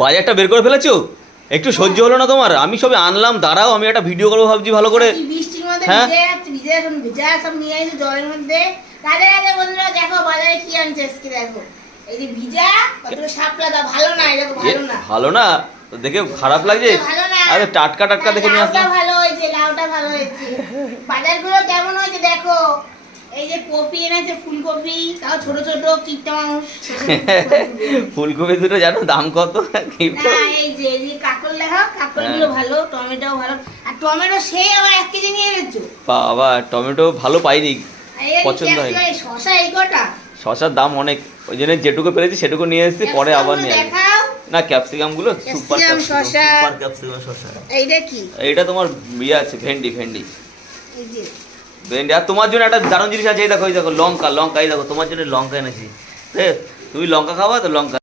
বাজারটা বের করে ফেলেছো? একটু সহ্য হলো না তোমার? আমি সবে আনলাম, দাঁড়াও আমি একটা ভিডিও করবো ভাবছি ভালো করে। বৃষ্টির মধ্যে হ্যাঁ ভিজে সব নিয়ে এসে জলের মধ্যে। রাধে রাধে বন্ধুরা, দেখো বাজারে কি আনছে আজকে। দেখো এই যে ভিজা কতটা শাপলা, দা ভালো না, এটা ভালো না। ভালো না তো দেখে খারাপ লাগছে? ভালো না। আরে টাটকা টাটকা দেখে নিয়ে আসলাম। ভালো হয়েছে, লাউটা ভালো হয়েছে। বাজারগুলো কেমন হয়েছে দেখো। এই যে কপি এনেছে, ফুলকপি, তাও ছোট ছোট কিপটা মানুষ। ফুলকপি দুটো জানো দাম কত? না এই যে কাকল দেখো, কাকলগুলো ভালো, টমেটো ভালো। আর টমেটো সেই আবার 1 কেজি নিয়ে এনেছো। বাবা টমেটো ভালো পাইনি, পছন্দ হয়। শসা এই কটা, শসার দাম অনেক, ওই জন্য যেটুকু পেরেছি সেটুকু নিয়ে এসেছি, পরে আবার নিয়ে আসবো। দেখাও না ক্যাপসিকাম গুলো সুপার শসা। ক্যাপসিকাম শসা। এইটা কি? এইটা তোমার ইয়ে আছে, ভেন্ডি। এই যে ভেন্ডি। আর তোমার জন্য একটা দারুণ জিনিস আছে, এই দেখো লঙ্কা। এই দেখো তোমার জন্য লঙ্কা এনেছি। তুমি লঙ্কা খাওয়া তো লঙ্কা।